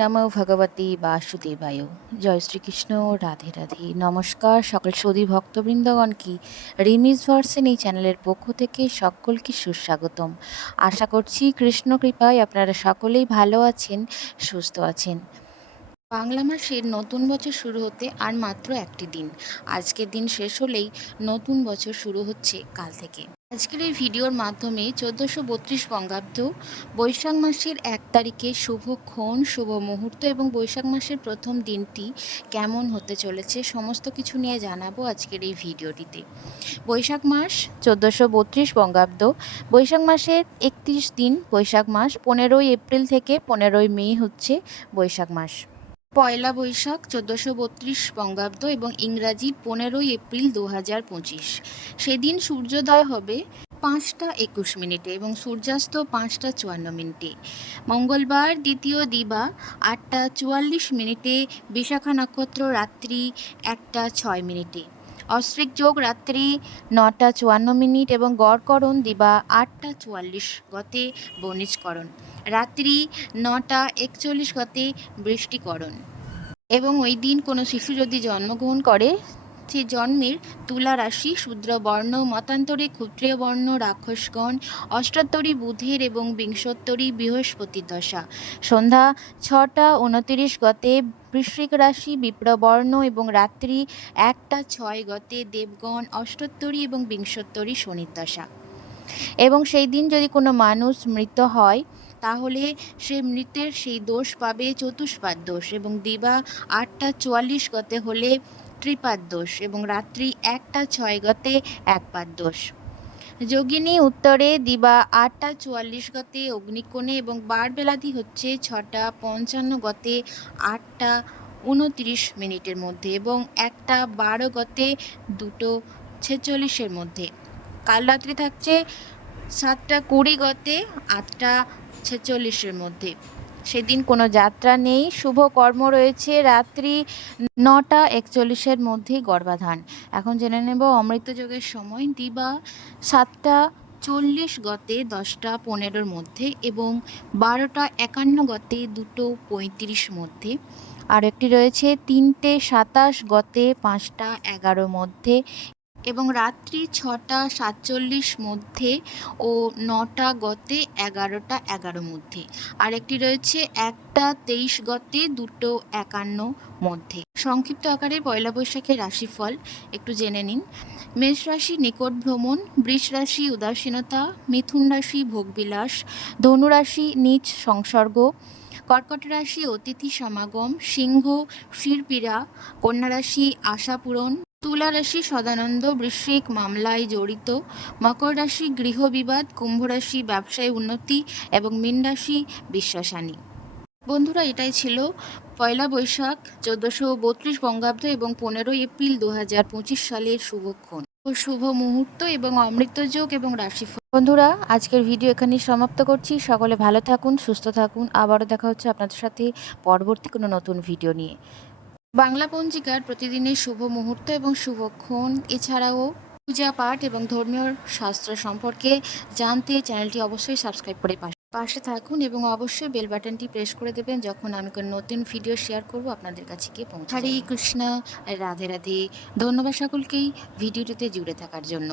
নমো ভগবতী বাসুদেবায়। জয় শ্রীকৃষ্ণ, রাধে রাধে। নমস্কার সকল সদী ভক্তবৃন্দগণ কি রিমিস ভার্সেন এই চ্যানেলের পক্ষ থেকে সকলকে সুস্বাগতম। আশা করছি কৃষ্ণ কৃপায় আপনারা সকলেই ভালো আছেন, সুস্থ আছেন। বাংলা মাসের নতুন বছর শুরু হতে আর মাত্র একটি দিন। আজকের দিন শেষ হলেই নতুন বছর শুরু হচ্ছে কাল থেকে। আজকের এই ভিডিওর মাধ্যমে চোদ্দোশো বত্রিশ বঙ্গাব্দ বৈশাখ মাসের এক তারিখে শুভক্ষণ শুভ মুহূর্ত এবং বৈশাখ মাসের প্রথম দিনটি কেমন হতে চলেছে সমস্ত কিছু নিয়ে জানাব আজকের এই ভিডিওটিতে। বৈশাখ মাস চোদ্দোশো বত্রিশ বঙ্গাব্দ বৈশাখ মাসের একত্রিশ দিন বৈশাখ মাস পনেরোই এপ্রিল থেকে পনেরোই মে হচ্ছে বৈশাখ মাস। পয়লা বৈশাখ চোদ্দোশো বত্রিশ বঙ্গাব্দ এবং ইংরাজি পনেরোই এপ্রিল দু হাজার পঁচিশ। সেদিন সূর্যোদয় হবে পাঁচটা একুশ মিনিটে এবং সূর্যাস্ত পাঁচটা চুয়ান্ন মিনিটে। মঙ্গলবার দ্বিতীয় দিবা আটটা চুয়াল্লিশ মিনিটে, বিশাখা নক্ষত্র রাত্রি একটা ছয় মিনিটে। অশ্রিক যোগ রাত্রি নটা চুয়ান্ন মিনিট এবং গড়করণ দিবা আটটা চুয়াল্লিশ গতে বণিজকরণ। রাত্রি নটা একচল্লিশ গতে বৃষ্টিকরণ। এবং ওই দিন কোনো শিশু যদি জন্মগ্রহণ করে, সে জন্মের তুলা রাশি, শূদ্র বর্ণ, মতান্তরে ক্ষত্রিয় বর্ণ, রাক্ষসগণ, অষ্টোত্তরী বুধের এবং বিংশোত্তরী বৃহস্পতি দশা। সন্ধ্যা ছটা উনতিরিশ গতে বৃশ্চিক রাশি বিপ্রবর্ণ এবং রাত্রি একটা ছয় গতে দেবগণ, অষ্টোত্তরী এবং বিংশোত্তরী শনির দশা। এবং সেই দিন যদি কোনো মানুষ মৃত হয়, তাহলে সে মৃতের সেই দোষ পাবে চতুষ্পাদ দোষ এবং দিবা আটটা চুয়াল্লিশ গতে হলে ত্রিপাদ দোষ এবং রাত্রি একটা ছয় গতে একপাদ দোষ। যোগিনী উত্তরে দিবা আটটা চুয়াল্লিশ গতে অগ্নিকোণে এবং বার বেলাদি হচ্ছে ছটা পঞ্চান্ন গতে আটটা উনত্রিশ মিনিটের মধ্যে এবং একটা বারো গতে দুটো ছেচল্লিশের মধ্যে। কাল রাত্রি থাকছে সাতটা কুড়ি গতে আটটা ছেচল্লিশের মধ্যে। সেদিন কোনো যাত্রা নেই। শুভ কর্ম রয়েছে রাত্রি নটা একচল্লিশের মধ্যেই গর্ভাধান। এখন জেনে নেব অমৃত যোগের সময় দিবা সাতটা চল্লিশ গতে দশটা পনেরোর মধ্যে এবং বারোটা একান্ন গতে দুটো পঁয়ত্রিশ মধ্যে। আর একটি রয়েছে তিনটে সাতাশ গতে পাঁচটা এগারোর মধ্যে এবং রাত্রি ছটা সাতচল্লিশ মধ্যে ও নটা গতে এগারোটা এগারো মধ্যে। আরেকটি রয়েছে একটা তেইশ গতে দুটো একান্ন মধ্যে। সংক্ষিপ্ত আকারে পয়লা বৈশাখের রাশিফল, একটু জেনে নিন। মেষ রাশি নিকট ভ্রমণ, বৃষ রাশি উদাসীনতা, মিথুন রাশি ভোগবিলাস, ধনু রাশি নিচ সংসর্গ, কর্কট রাশি অতিথি সমাগম, সিংহ শিরপীড়া, কন্যা রাশি আশাপূরণ তুলা রাশি সদানন্দ বৃশ্চিক মামলায় জড়িত মকর রাশি গৃহবিবাদ কুম্ভ রাশি ব্যবসায় উন্নতি এবং মীন রাশি বিশ্বাসানী। বন্ধুরা, এটাই ছিল পয়লা বৈশাখ, চোদ্দোশো বত্রিশ বঙ্গাব্দ এবং পনেরোই এপ্রিল দু হাজার পঁচিশ সালের শুভক্ষণ শুভ মুহূর্ত এবং অমৃত যোগ এবং রাশিফল। বন্ধুরা, আজকের ভিডিও এখানেই সমাপ্ত করছি। সকলে ভালো থাকুন, সুস্থ থাকুন। আবারও দেখা হচ্ছে আপনাদের সাথে পরবর্তী কোনো নতুন ভিডিও নিয়ে। বাংলা পঞ্জিকার প্রতিদিনের শুভ মুহূর্ত এবং শুভক্ষণ। এছাড়াও পূজা পাঠ এবং ধর্মীয় শাস্ত্র সম্পর্কে জানতে চ্যানেলটি অবশ্যই সাবস্ক্রাইব করে পাশে পাশে থাকুন এবং অবশ্যই বেল বাটনটি প্রেস করে দেবেন যখন আমি কোনো নতুন ভিডিও শেয়ার করব আপনাদের কাছে গিয়ে পৌঁছে হরে কৃষ্ণ রাধে রাধে। ধন্যবাদ সকলকেই ভিডিওটিতে জুড়ে থাকার জন্য।